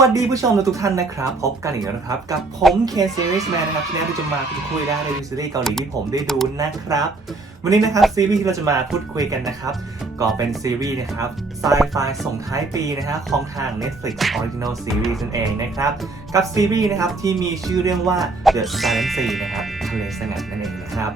วัสดีผู้ชมทุกท่านนะครับ พบกันอีกแล้วนะครับ กับผมเคนซีรีส์แมนนะครับที่นี่จะมาพูดคุยได้ในซีรีส์เกาหลีที่ผมได้ดูนะครับ วันนี้นะครับซีรีส์ที่เราจะมาพูดคุยกันนะครับ ก็เป็นซีรีส์นะครับไซไฟส่งท้ายปีนะฮะของทาง Netflix Original Series นั่นเองนะครับ กับซีรีส์นะครับที่มีชื่อเรื่องว่า The Silent Sea นะครับทะเลสงัดนั่นเองนะครับ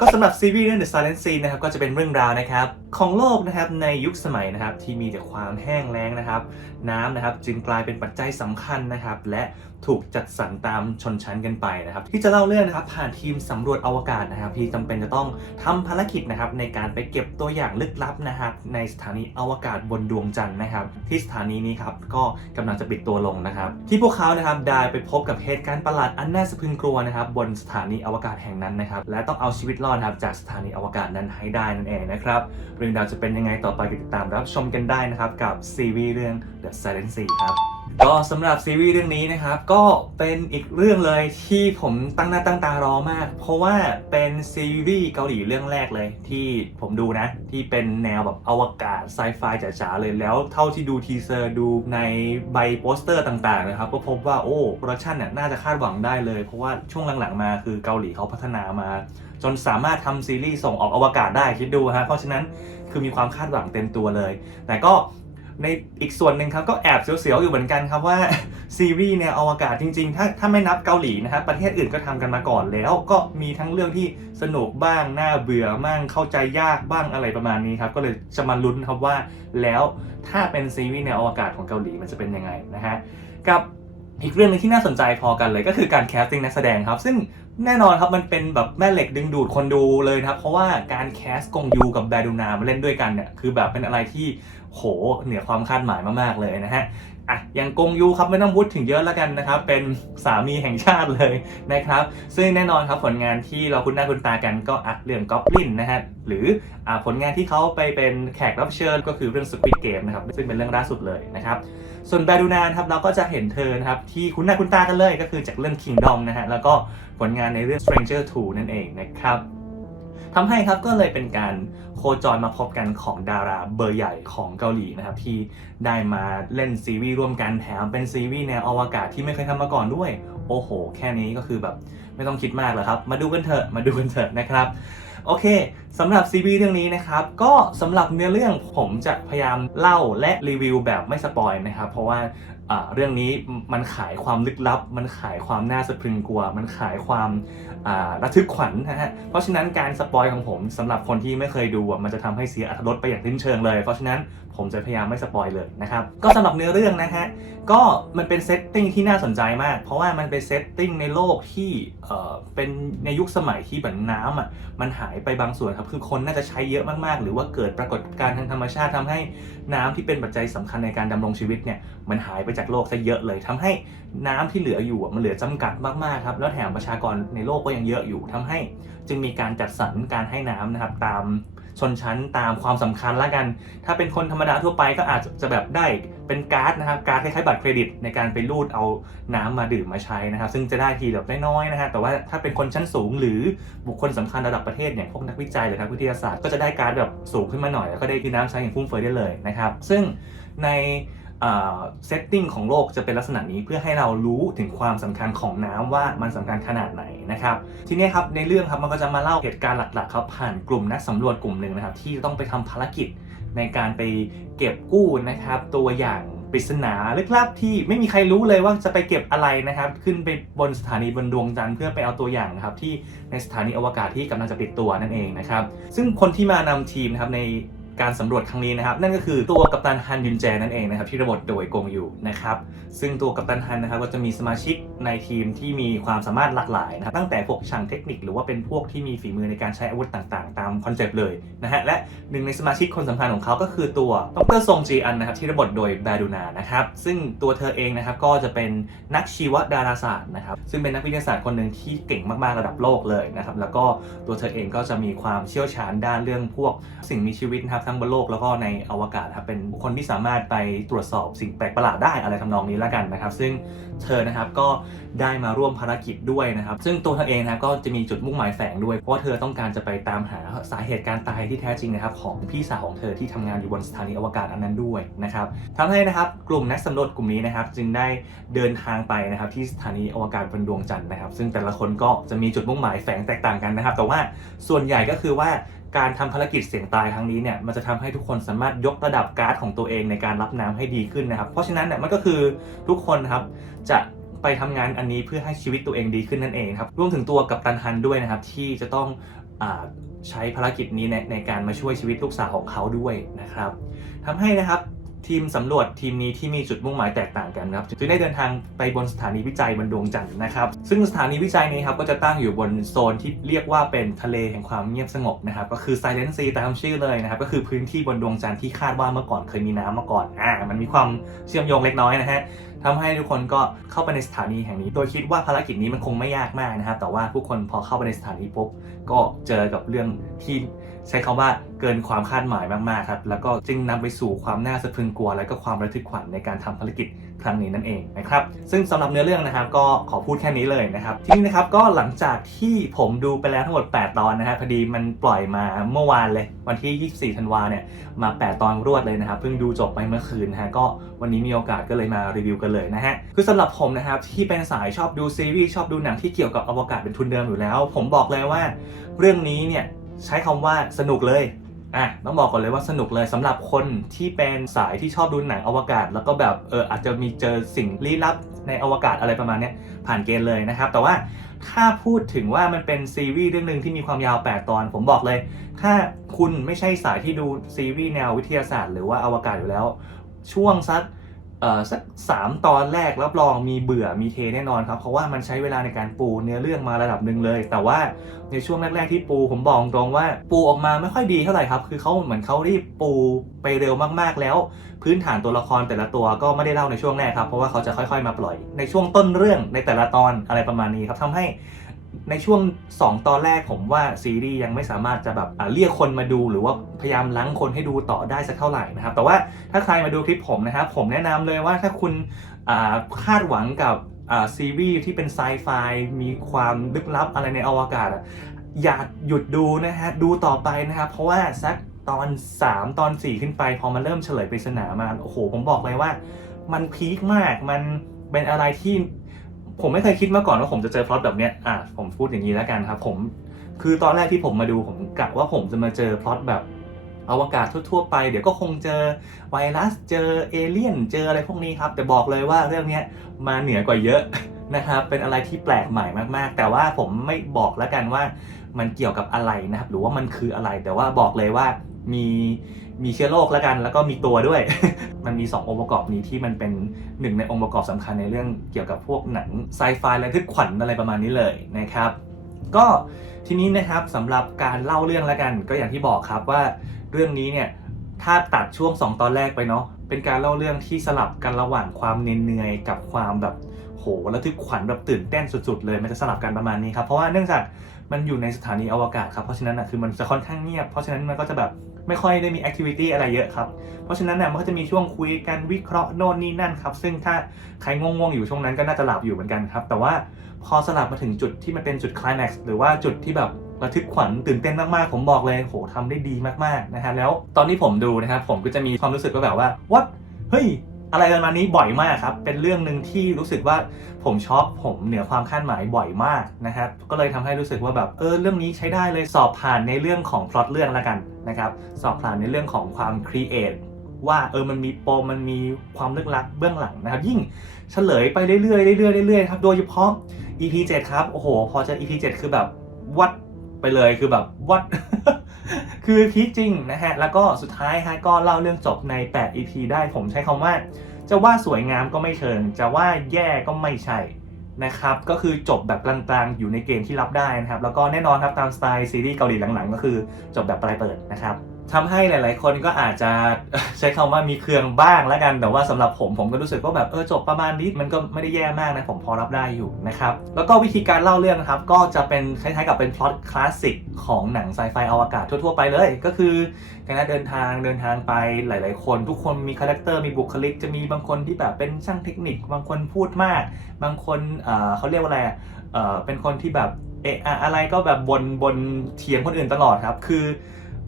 ก็สำหรับซีรีส์เรื่อง The Silent Sea นะครับก็จะเป็นเรื่องราวนะครับของโลกนะครับในยุคสมัยนะครับที่มีแต่ความแห้งแล้งนะครับน้ำนะครับจึงกลายเป็นปัจจัยสำคัญนะครับและถูกจัดสรรตามชนชั้นกันไปนะครับที่จะเล่าเรื่องนะครับผ่านทีมสำรวจอวกาศนะครับที่จำเป็นจะต้องทำภารกิจนะครับในการไปเก็บตัวอย่างลึกลับนะครับในสถานีอวกาศบนดวงจันทร์นะครับ ที่สถานีนี้ครับก็กำลังจะปิดตัวลงนะครับ ที่พวกเขานะครับได้ไปพบกับเหตุการณ์ประหลาดอันน่าสะพึงกลัวนะครับบนสถานีอวกาศแห่งนั้นนะครับและต้องเอาชีวิตรอดนะครับจากสถานีอวกาศนั้นให้ได้นั่นเองนะครับเรื่องราวจะเป็นยังไงต่อไปติดตามรับชมกันได้นะครับกับซีรีส์เรื่อง The Silent Sea ครับ ก็สำหรับซีรีส์เรื่องนี้นะครับ ก็เป็นอีกเรื่องเลยที่ผมตั้งหน้าตั้งตารอมาก เพราะว่าเป็นซีรีส์เกาหลีเรื่องแรกเลย ที่ผมดูนะ ที่เป็นแนวแบบอวกาศไซไฟจ๋าๆเลยแล้วเท่าที่ดูทีเซอร์ดูในใบโปสเตอร์ต่างๆนะครับ ก็พบว่าโอ้โปรดักชันเนี่ยน่าจะคาดหวังได้เลย เพราะว่าช่วงหลังๆมาคือเกาหลีเขาพัฒนามา จนสามารถทำซีรีส์ส่งออกอวกาศได้คิดดูฮะเพราะฉะนั้นคือมีความคาดหวังเต็มตัวเลย แต่ก็ ในอีกส่วนหนึ่งครับก็แอบเสียวๆอยู่เหมือนกันครับว่าซีรีส์แนวอวกาศจริงๆ ถ้าถ้าไม่นับเกาหลีนะครับประเทศอื่นก็ทำกันมาก่อนแล้วก็มีทั้งเรื่องที่สนุกบ้างน่าเบื่อบ้างเข้าใจยากบ้างอะไรประมาณนี้ครับก็เลยจะมาลุ้นครับว่าแล้วถ้าเป็นซีรีส์แนวอวกาศของเกาหลีมันจะเป็นยังไงนะฮะกับ อีกเรื่องหนึงที่น่าสนใจพอกันเลยก็คือการแคสติ้งนักแสดงครับ ซึ่งแน่นอนครับมันเป็นแบบแม่เหล็กดึงดูดคนดูเลยนะครับ เพราะว่าการแคสกงยูกับแบดูนามาเล่นด้วยกันเนี่ยคือแบบเป็นอะไรที่โหเหนือความคาดหมายมากๆเลยนะฮะอะอย่างกงยูครับไม่ต้องพูดถึงเยอะแล้วกันนะครับ เป็นสามีแห่งชาติเลยนะครับ ซึ่งแน่นอนครับผลงานที่เราคุ้นหน้าคุ้นตากันก็อะเรื่องก๊อบลินนะฮะหรืออะผลงานที่เขาไปเป็นแขกรับเชิญก็คือเรื่อง Squid Game นะครับซึ่งเป็นเรื่องล่าสุดเลยนะครับ ส่วนแบดูนานครับเราก็จะเห็นเธอนะครับที่คุ้นหน้าคุ้นตากันเลยก็คือจากเรื่อง Kingdom นะฮะแล้วก็ผลงานในเรื่อง Stranger 2 นั่นเองนะครับทำให้ครับก็เลยเป็นการโคจรมาพบกันของดาราเบอร์ใหญ่ของเกาหลีนะครับที่ได้มาเล่นซีรีส์ร่วมกันแถมเป็นซีรีส์แนวอวกาศที่ไม่เคยทำมาก่อนด้วย โอ้โห แค่นี้ก็คือแบบไม่ต้องคิดมากเลยครับ มาดูกันเถอะมาดูกันเถอะนะครับ โอเคสำหรับซีรีส์เรื่องนี้นะครับ ก็สำหรับเนื้อเรื่องผมจะพยายามเล่าและรีวิวแบบไม่สปอยนะครับ เพราะว่าเรื่องนี้มันขายความลึกลับ มันขายความน่าสะพรึงกลัว มันขายความาระทึกขวัญนะฮะ เพราะฉะนั้นการสปอยของผมสำหรับคนที่ไม่เคยดูมันจะทำให้เสียอรรถรสไปอย่างสิ้นเชิงเลย เพราะฉะนั้นผมจะพยายามไม่สปอยเลยนะครับ ก็สำหรับเนื้อเรื่องนะฮะ ก็มันเป็นเซตติ้งที่น่าสนใจมาก เพราะว่ามันเป็นเซตติ้งในโลกที่เเป็นในยุคสมัยที่แบบน้ำอะมันหายไปบางส่วนครับคือคนน่าจะใช้เยอะมากๆ หรือว่าเกิดปรากฏการณ์ทางธรรมชาติทำให้น้ำที่เป็นปัจจัยสำคัญในการดำรงชีวิตเนี่ยมันหายไปจากโลกซะเยอะเลยทำให้น้ำที่เหลืออยู่มันเหลือจำกัดมากๆครับแล้วแถมประชากรในโลกก็ยังเยอะอยู่ทำให้ จึงมีการจัดสรรการให้น้ำนะครับตาม ชนชั้นตามความสำคัญละกัน ถ้าเป็นคนธรรมดาทั่วไปก็อาจจะแบบได้เป็นการ์ดนะครับการ์ดคล้ายๆบัตรเครดิต ในการไปรูดเอาน้ำมาดื่มมาใช้นะครับ ซึ่งจะได้ทีแบบน้อยๆนะฮะแต่ว่าถ้าเป็นคนชั้นสูงหรือบุคคลสำคัญระดับประเทศเนี่ยพวกนักวิจัยหรือนักวิทยาศาสตร์ก็จะได้การ์ดแบบสูงขึ้นมาหน่อยแล้วก็ได้ที่น้ำใช้อย่างฟุ่มเฟือยได้เลยนะครับ ซึ่งใน เซตติ้งของโลกจะเป็นลักษณะนี้เพื่อให้เรารู้ถึงความสำคัญของน้ำว่ามันสำคัญขนาดไหนนะครับ ทีนี้ครับในเรื่องครับมันก็จะมาเล่าเหตุการณ์หลักๆครับผ่านกลุ่มนักสำรวจกลุ่มหนึ่งนะครับ ที่ต้องไปทำภารกิจในการไปเก็บกู้นะครับ ตัวอย่างปริศนาลึกลับที่ไม่มีใครรู้เลยว่าจะไปเก็บอะไรนะครับ ขึ้นไปบนสถานีบนดวงจันทร์เพื่อไปเอาตัวอย่างนะครับที่ในสถานีอวกาศที่กำลังจะปิดตัวนั่นเองนะครับ ซึ่งคนที่มานำทีมนะครับใน การสำรวจครั้งนี้นะครับ นั่นก็คือตัวกัปตันฮันยุนแจนั่นเองนะครับที่ระบบโดยกงอยู่นะครับซึ่งตัวกัปตันฮันนะครับก็จะมีสมาชิกในทีมที่มีความสามารถหลากหลายนะครับตั้งแต่พวกช่างเทคนิค หรือว่าเป็นพวกที่มีฝีมือในการใช้อาวุธต่างๆ ตามคอนเซปต์เลยนะฮะและหนึ่งในสมาชิกคนสำคัญของเขาก็คือตัวดรซงจีอันนะครับที่ระบบโดยแบดูนานะครับซึ่งตัวเธอเองนะครับก็จะเป็นนักชีวดาราศาสตร์นะครับซึ่งเป็นนักวิทยาศาสตร์คนหนึ่งที่เก่งมากๆระดับโลกเลยนะครับแล้วก็ตัวเธอเองก็จะมีความเชี่ยวชาญด้านเรื่องพวกสิ่งมีชีวิตนะครับทั้งบนโลกแล้วก็ในอวกาศครับเป็นบุคคลที่สามารถไปตรวจสอบสิ่งแปลกประหลาดได้อะไรทำนองนี้แล้วกันนะครับ ซึ่งเธอนะครับก็ได้มาร่วมภารกิจด้วยนะครับ ซึ่งตัวเธอเองนะครับก็จะมีจุดมุ่งหมายแฝงด้วย เพราะว่าเธอต้องการจะไปตามหาสาเหตุการตายที่แท้จริงนะครับของพี่สาวของเธอที่ทำงานอยู่บนสถานีอวกาศอันนั้นด้วยนะครับทำให้นะครับกลุ่มนักสำรวจกลุ่มนี้นะครับจึงได้เดินทางไปนะครับที่สถานีอวกาศบนดวงจันทร์นะครับ ซึ่งแต่ละคนก็จะมีจุดมุ่งหมายแฝงแตกต่างกันนะครับ แต่ว่าส่วนใหญ่ก็คือว่า การทำภารกิจเสี่ยงตายครั้งนี้เนี่ยมันจะทำให้ทุกคนสามารถยกระดับการ์ดของตัวเองในการรับน้ำให้ดีขึ้นนะครับ เพราะฉะนั้นเนี่ยมันก็คือทุกคนนะครับจะไปทำงานอันนี้เพื่อให้ชีวิตตัวเองดีขึ้นนั่นเองครับรวมถึงตัวกับตันฮันด้วยนะครับที่จะต้องอใช้ภารกิจนี้ในในการมาช่วยชีวิตลูกสาวของเขาด้วยนะครับทำให้นะครับ ทีมสำรวจทีมนี้ที่มีจุดมุ่งหมายแตกต่างกันครับจึงได้เดินทางไปบนสถานีวิจัยบนดวงจันทร์นะครับ ซึ่งสถานีวิจัยนี้ครับก็จะตั้งอยู่บนโซนที่เรียกว่าเป็นทะเลแห่งความเงียบสงบนะครับก็คือ Silent Sea ตามชื่อเลยนะครับก็คือพื้นที่บนดวงจันทร์ที่คาดว่าเมื่อก่อนเคยมีน้ำมาก่อนอ่ามันมีความเชื่อมโยงเล็กน้อยนะฮะทำให้ทุกคนก็เข้าไปในสถานีแห่งนี้ โดยคิดว่าภารกิจนี้มันคงไม่ยากมากนะครับแต่ว่าผู้คนพอเข้าไปในสถานีปุ๊บก็เจอกับเรื่องที่ ใช้คำว่าเกินความคาดหมายมากๆครับแล้วก็จึงนำไปสู่ความน่าสะพรึงกลัว และก็ความระทึกขวัญในการทำภารกิจครั้งนี้นั่นเองนะครับซึ่งสำหรับเนื้อเรื่องนะครับก็ขอพูดแค่นี้เลยนะครับทีนี้นะครับก็หลังจากที่ผมดูไปแล้วทั้งหมด 8 ตอนนะฮะพอดีมันปล่อยมาเมื่อวานเลย วันที่ 24 ธันวาเนี่ยมา 8 ตอนรวดเลยนะครับเพิ่งดูจบไปเมื่อคืนนะฮะก็วันนี้มีโอกาสก็เลยมารีวิวกันเลยนะฮะคือสำหรับผมนะครับที่เป็นสายชอบดูซีรีส์ชอบดูหนังที่เกี่ยวกับอวกาศเป็นทุนเดิมอยู่แล้ว ผมบอกเลยว่า เรื่องนี้เนี่ย ใช้คำว่าสนุกเลยอะต้องบอกก่อนเลยว่าสนุกเลยสำหรับคนที่เป็นสายที่ชอบดูหนังอวกาศ แล้วก็แบบเอออาจจะมีเจอสิ่งลี้ลับในอวกาศอะไรประมาณนี้ผ่านเกณฑ์เลยนะครับ แต่ว่าถ้าพูดถึงว่ามันเป็นซีรีส์เรื่องหนึ่งที่มีความยาว 8 ตอน ผมบอกเลย ถ้าคุณไม่ใช่สายที่ดูซีรีส์แนววิทยาศาสตร์ หรือว่าอวกาศอยู่แล้ว ช่วงสัก สักสามตอนแรกรับรองมีเบื่อมีเทแน่นอนครับเพราะว่ามันใช้เวลาในการปูเนื้อเรื่องมาระดับหนึ่งเลย แต่ว่าในช่วงแรก ๆ ที่ปูผมบอกตรงว่าปูออกมาไม่ค่อยดีเท่าไหร่ครับ คือเขาเหมือนเขารีบปูไปเร็วมากๆแล้ว พื้นฐานตัวละครแต่ละตัวก็ไม่ได้เล่าในช่วงแรกครับเพราะว่าเขาจะค่อย ๆ มาปล่อยในช่วงต้นเรื่องในแต่ละตอนอะไรประมาณนี้ครับทำให้ ในช่วง 2 ตอนแรกผมว่าซีรีส์ยังไม่สามารถจะแบบเรียกคนมาดูหรือว่าพยายามลังคนให้ดูต่อได้สักเท่าไหร่นะครับ แต่ว่าถ้าใครมาดูคลิปผมนะครับ ผมแนะนำเลยว่าถ้าคุณคาดหวังกับซีรีส์ที่เป็นไซไฟมีความลึกลับอะไรในอวกาศอะอย่าหยุดดูนะฮะดูต่อไปนะครับ เพราะว่าสักตอน 3 ตอน 4 ขึ้นไป พอมันเริ่มเฉลยปริศนามาโอ้โหผมบอกเลยว่า มันพีคมากมันเป็นอะไรที่ ผมไม่เคยคิดมาก่อนว่าผมจะเจอพล็อตแบบเนี้ยอะผมพูดอย่างนี้แล้วกันครับ ผมคือตอนแรกที่ผมมาดูผมกะว่าผมจะมาเจอพล็อตแบบอวกาศทั่วๆไปเดี๋ยวก็คงเจอไวรัสเจอเอเลี่ยนเจออะไรพวกนี้ครับ แต่บอกเลยว่าเรื่องนี้มาเหนือกว่าเยอะนะครับ เป็นอะไรที่แปลกใหม่มากๆ แต่ว่าผมไม่บอกแล้วกันว่ามันเกี่ยวกับอะไรนะครับ หรือว่ามันคืออะไรแต่ว่าบอกเลยว่ามี มีเชื้อโรคแล้วกัน แล้วก็มีตัวด้วย มันมี 2 องค์ประกอบนี้ที่มันเป็นหนึ่งในองค์ประกอบสำคัญในเรื่องเกี่ยวกับพวกหนังไซไฟระทึกขวัญอะไรประมาณนี้เลยนะครับ ก็ทีนี้นะครับสำหรับการเล่าเรื่องแล้วกัน ก็อย่างที่บอกครับว่าเรื่องนี้เนี่ยถ้าตัดช่วง 2 ตอนแรกไปเนาะเป็นการเล่าเรื่องที่สลับกันระหว่างความเหนื่อยๆกับความแบบโหระทึกขวัญแบบตื่นเต้นสุด ๆ เลยมันจะสลับกันประมาณนี้ครับเพราะว่าเนื่องจากมันอยู่ในสถานีอวกาศครับเพราะฉะนั้นนะคือมันจะค่อนข้างเงียบเพราะฉะนั้นมันก็จะแบบ ไม่ค่อยได้มีแอคทิวิตี้อะไรเยอะครับ เพราะฉะนั้นเนี่ยมันก็จะมีช่วงคุยกันวิเคราะห์โน่นนี่นั่นครับ ซึ่งถ้าใครง่วงๆอยู่ช่วงนั้นก็น่าจะหลับอยู่เหมือนกันครับ แต่ว่าพอสลับมาถึงจุดที่มันเป็นจุดคลายแม็กซ์หรือว่าจุดที่แบบระทึกขวัญตื่นเต้นมากๆ ผมบอกเลยโหทำได้ดีมากๆนะฮะแล้วตอนที่ผมดูนะครับผมก็จะมีความรู้สึกว่าแบบว่า what เฮ้ย อะไรประมาณนี้บ่อยมากครับ เป็นเรื่องหนึ่งที่รู้สึกว่าผมชอบผมเหนือความคาดหมายบ่อยมากนะครับ ก็เลยทำให้รู้สึกว่าแบบเออเรื่องนี้ใช้ได้เลยสอบผ่านในเรื่องของพล็อตเรื่องแล้วกันนะครับ สอบผ่านในเรื่องของความครีเอทว่าเออมันมีปมมันมีความลึกลับเบื้องหลังนะครับ ยิ่งเฉลยไปเรื่อยๆเรื่อยๆเรื่อยๆครับ โดยเฉพาะ EP 7 ครับ โอ้โห พอเจะ EP 7 คือแบบวัดไปเลยคือแบบวัด คือพีคจริงนะฮะ แล้วก็สุดท้ายฮะก็เล่าเรื่องจบใน 8 EP ได้ผมใช้คำว่า จะว่าสวยงามก็ไม่เชิง จะว่าแย่ก็ไม่ใช่นะครับ ก็คือจบแบบกลางๆ อยู่ในเกณฑ์ที่รับได้นะครับ แล้วก็แน่นอนครับตามสไตล์ซีรีส์เกาหลีหลังๆ ก็คือจบแบบปลายเปิดนะครับ ทำให้หลาย ๆ คนก็อาจจะใช้คำว่ามีเครื่องบ้างแล้วกัน แต่ว่าสำหรับผมผมก็รู้สึกว่าแบบเออจบประมาณนี้มันก็ไม่ได้แย่มากนะ ผมพอรับได้อยู่นะครับ แล้วก็วิธีการเล่าเรื่องนะครับ ก็จะเป็นคล้าย ๆ กับเป็นพล็อตคลาสสิกของหนังไซไฟอวกาศทั่ว ๆ ไปเลย ก็คือการเดินทางเดินทางไปหลาย ๆ คน ทุกคนมีคาแรคเตอร์มีบุคลิก จะมีบางคนที่แบบเป็นช่างเทคนิค บางคนพูดมาก บางคนเเขาเรียกว่าอะไรเเป็นคนที่แบบเออะอะไรก็แบบบนบนเถียงคนอื่นตลอดครับ คือ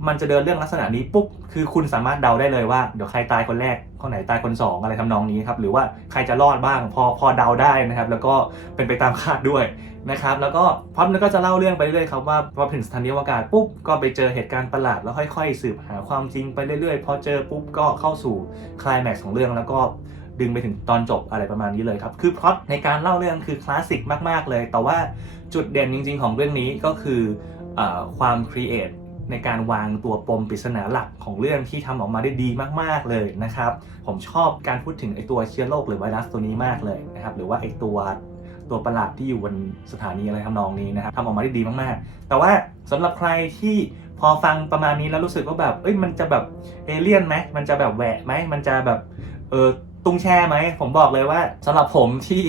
มันจะเดินเรื่องลักษณะนี้ปุ๊บคือคุณสามารถเดาได้เลยว่าเดี๋ยวใครตายคนแรกคนไหนตายคนสองอะไรทำนองนี้ครับหรือว่าใครจะรอดบ้างพอพอเดาได้นะครับ แล้วก็เป็นไปตามคาดด้วยนะครับ แล้วก็พร้อมแล้วก็จะเล่าเรื่องไปเรื่อยๆครับว่าพอถึงสถานีอวกาศปุ๊บก็ไปเจอเหตุการณ์ประหลาดแล้วค่อย ๆ สืบหาความจริงไปเรื่อยๆพอเจอปุ๊บก็เข้าสู่คลายแม็กซ์ของเรื่องแล้วก็ดึงไปถึงตอนจบอะไรประมาณนี้เลยครับ คือพล็อตในการเล่าเรื่องคือคลาสสิกมาก ๆ เลย แต่ว่าจุดเด่นจริง ๆ ของเรื่องนี้ก็คืออความครีเอท ในการวางตัวปมปริศนาหลักของเรื่องที่ทำออกมาได้ดีมากๆเลยนะครับ ผมชอบการพูดถึงไอตัวเชื้อโรคหรือไวรัสตัวนี้มากเลยนะครับ หรือว่าไอตัวตัวประหลาดที่อยู่บนสถานีอะไรทำนองนี้นะครับทำออกมาได้ดีมากๆ แต่ว่าสำหรับใครที่พอฟังประมาณนี้แล้วรู้สึกว่าแบบเอ้ยมันจะแบบเอเลี่ยนไหมมันจะแบบแหวะไหมมันจะแบบเออตุ้งแช่ไหมผมบอกเลยว่าสำหรับผมที่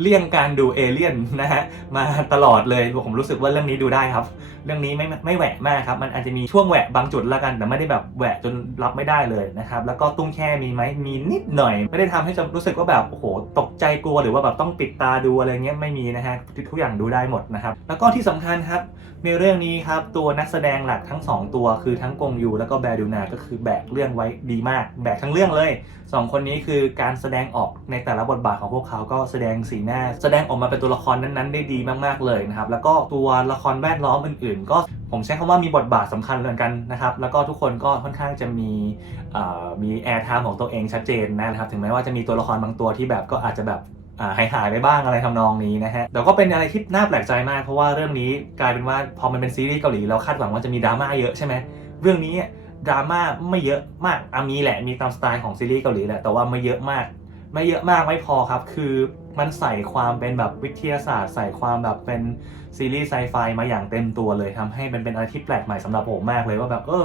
เลี่ยงการดูเอเลี่ยนนะฮะมาตลอดเลยผมรู้สึกว่าเรื่องนี้ดูได้ครับ เรื่องนี้ไม่ไม่แหวะมากครับมันอาจจะมีช่วงแหวะบางจุดละกัน แต่ไม่ได้แบบแหวะจนรับไม่ได้เลยนะครับแล้วก็ตุ้งแช่มีไหมมีนิดหน่อย ไม่ได้ทำให้จะรู้สึกว่าแบบโอ้โหตกใจกลัวหรือว่าแบบต้องปิดตาดูอะไรเงี้ยไม่มีนะฮะทุกอย่างดูได้หมดนะครับแล้วก็ที่สำคัญครับในเรื่องนี้ครับตัวนักแสดงหลักทั้ง 2 ตัวคือทั้งกงยูแล้วก็แบดูนาก็คือแบกเรื่องไว้ดีมาก แบกทั้งเรื่องเลยสองคนนี้คือการแสดงออกในแต่ละบทบาทของพวกเขาก็แสดงสีหน้า แสดงออกมาเป็นตัวละครนั้นๆ ได้ดีมากๆเลยนะครับแล้วก็ตัวละครแวดล้อมอื่นๆก็ผมใช้คำว่ามีบทบาทสำคัญเหมือนกันนะครับ แล้วก็ทุกคนก็ค่อนข้างจะมีมีแอร์ไทม์ของตัวเองชัดเจนนะครับ ถึงแม้ว่าจะมีตัวละครบางตัวที่แบบก็อาจจะแบบหายหายไปบ้างอะไรทำนองนี้นะฮะแต่ก็เป็นอะไรที่น่าแปลกใจมาก เพราะว่าเรื่องนี้กลายเป็นว่าพอมันเป็นซีรีส์เกาหลีเราคาดหวังว่าจะมีดราม่าเยอะใช่ไหมเรื่องนี้ดราม่าไม่เยอะมากอามีแหละมีตามสไตล์ของซีรีส์เกาหลีแหละแต่ว่าไม่เยอะมาก ไม่เยอะมากไม่พอครับ คือ มันใส่ความเป็นแบบวิทยาศาสตร์ ใส่ความแบบเป็นซีรีส์ไซไฟมาอย่างเต็มตัวเลยทำให้มันเป็นอะไรที่แปลกใหม่สำหรับผมมากเลยว่าแบบเออ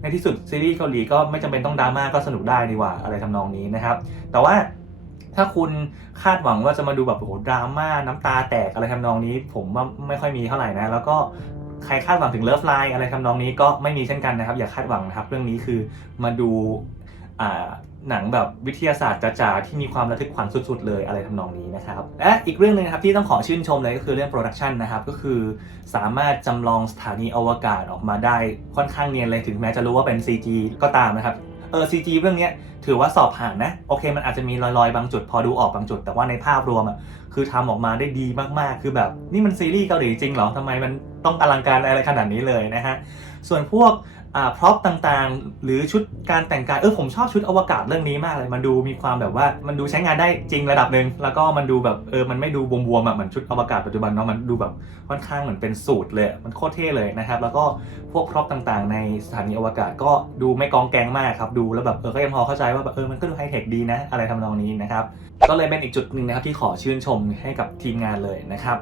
ในที่สุดซีรีส์เกาหลีก็ไม่จำเป็นต้องดราม่าก็สนุกได้ดีกว่าอะไรทำนองนี้นะครับ แต่ว่าถ้าคุณคาดหวังว่าจะมาดูแบบโอ้โหดราม่าน้ำตาแตกอะไรทำนองนี้ ผมว่าไม่ค่อยมีเท่าไหร่นะ แล้วก็ใครคาดหวังถึงเลิฟไลน์อะไรทำนองนี้ก็ไม่มีเช่นกันนะครับ อย่าคาดหวังนะครับ เรื่องนี้คือมาดู หนังแบบวิทยาศาสตร์จ๋าๆที่มีความระทึกขวัญสุด ๆ เลยอะไรทำนองนี้นะครับ และอีกเรื่องหนึงนะครับที่ต้องขอชื่นชมเลยก็คือเรื่องโปรดักชันนะครับ ก็คือสามารถจำลองสถานีอวกาศออกมาได้ค่อนข้างเนียนเลยถึงแม้จะรู้ว่าเป็น CG ก็ตามนะครับเออ CG เรื่องนี้ถือว่าสอบผ่านนะ โอเค มันอาจจะมีรอยๆ บางจุด พอดูออกบางจุด แต่ว่าในภาพรวมอะคือทำออกมาได้ดีมากๆ คือแบบ นี่มันซีรีส์เกาหลีจริงเหรอทำไมมันต้องอลังการอะไรขนาดนี้เลยนะฮะ ส่วนพวก พร็อพต่างๆ หรือชุดการแต่งกายเออผมชอบชุดอวกาศเรื่องนี้มากเลย มันดูมีความแบบว่ามันดูใช้งานได้จริงระดับหนึ่งแล้วก็มันดูแบบเออมันไม่ดูบวมๆอะเหมือนชุดอวกาศปัจจุบันเนาะมันดูแบบค่อนข้างเหมือนเป็นสูตรเลยมันโคตรเท่เลยนะครับแล้วก็พวกพร็อพต่างๆ ในสถานีอวกาศก็ดูไม่กองแกงมากครับดูแล้วแบบเออก็ยังพอเข้าใจว่าแบบเออมันก็ดูไฮเทคดีนะอะไรทำนองนี้นะครับก็เลยเป็นอีกจุดหนึ่งนะครับที่ขอชื่นชมให้กับทีมงานเลยนะครับ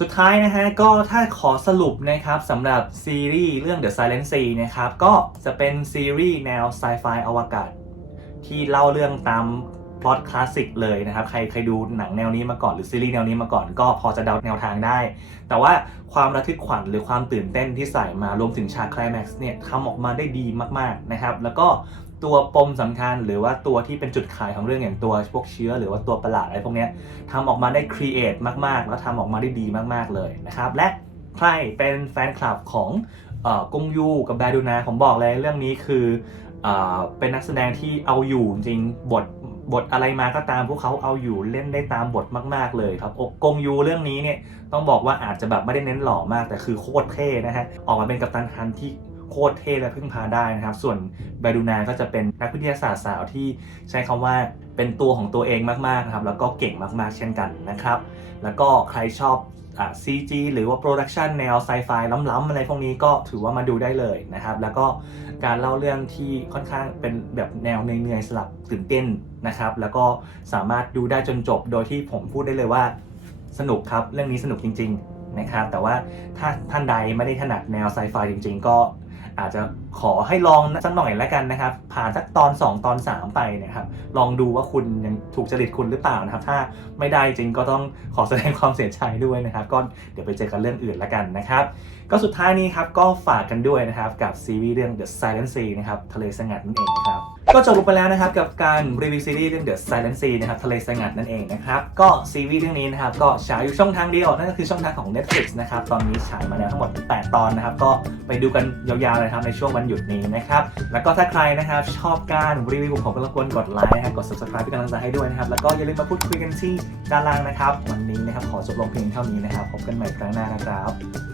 สุดท้ายนะฮะก็ถ้าขอสรุปนะครับสำหรับซีรีส์เรื่อง The Silent Sea นะครับก็จะเป็นซีรีส์แนวไซไฟอวกาศ ที่เล่าเรื่องตามพล็อตคลาสสิกเลยนะครับใครเคยดูหนังแนวนี้มาก่อนหรือซีรีส์แนวนี้มาก่อนก็พอจะเดาแนวทางได้ แต่ว่าความระทึกขวัญหรือความตื่นเต้นที่ใส่มารวมถึงฉากคลแม็กซ์เนี่ยทำออกมาได้ดีมากๆนะครับแล้วก็ ตัวปมสำคัญ หรือว่าตัวที่เป็นจุดขายของเรื่องอย่างตัวพวกเชื้อ หรือว่าตัวประหลาดอะไรพวกเนี้ยทำออกมาได้ครีเอทมากๆ แล้วทำออกมาได้ดีมากๆเลยนะครับ และใครเป็นแฟนคลับของเอ่อกงยูกับแบดูนาผมบอกเลยเรื่องนี้คือเอ่อเป็นนักแสดงที่เอาอยู่จริงบทบทอะไรมาก็ตามพวกเขาเอาอยู่เล่นได้ตามบทมาก ๆ เลยครับโอ้กงยูเรื่องนี้เนี่ยต้องบอกว่าอาจจะแบบไม่ได้เน้นหล่อมากแต่คือโคตรเท่นะฮะออกมาเป็นกัปตันฮันที่ โคตรเท่และพึ่งพาได้นะครับ ส่วนแบดูนาก็จะเป็นนักวิทยาศาสตร์สาวที่ใช้คำว่าเป็นตัวของตัวเองมากๆนะครับ แล้วก็เก่งมากๆเช่นกันนะครับ แล้วก็ใครชอบอ่า CG หรือว่าโปรดักชันแนวไซไฟล้ำๆอะไรพวกนี้ก็ถือว่ามาดูได้เลยนะครับ แล้วก็การเล่าเรื่องที่ค่อนข้างเป็นแบบแนวเนื่อยๆสลับตื่นเต้นนะครับ แล้วก็สามารถดูได้จนจบโดยที่ผมพูดได้เลยว่าสนุกครับ เรื่องนี้สนุกจริง ๆ นะครับ แต่ว่าถ้าท่านใดไม่ได้ถนัดแนวไซไฟจริง ๆ ก็ อาจจะ ขอให้ลองสักหน่อยแล้วกันนะครับ ผ่านสักตอน 2 ตอน 3 ไปนะครับ ลองดูว่าคุณยังถูกจริตคุณหรือเปล่านะครับ ถ้าไม่ได้จริงก็ต้องขอแสดงความเสียใจด้วยนะครับ ก็เดี๋ยวไปเจอกันเรื่องอื่นแล้วกันนะครับ ก็สุดท้ายนี้ครับก็ฝากกันด้วยนะครับกับซีรีส์เรื่อง The Silent Sea นะครับทะเลสงัดนั่นเองนะครับก็จบลงไปแล้วนะครับกับการรีวิวซีรีส์เรื่อง The Silent Sea นะครับทะเลสงัดนั่นเองนะครับก็ซีรีส์เรื่องนี้นะครับก็ฉายอยู่ช่องทางเดียวนั่นก็คือช่องทางของ Netflix นะครับตอนนี้ฉายมาแล้วทั้งหมด8ตอนนะครับก็ไปดูกันยาวๆเลยครับในช่วงวันหยุดนี้นะครับ แล้วก็ถ้าใครนะครับชอบการรีวิวของผมก็รบกวนกดไลค์นะครับกด subscribe เป็นกำลังใจให้ด้วยนะครับ แล้วก็อย่าลืมมาพูดคุยกันที่ด้านล่างนะครับ วันนี้นะครับขอจบลงเพียงเท่านี้นะครับพบกันใหม่ครั้งหน้านะครับ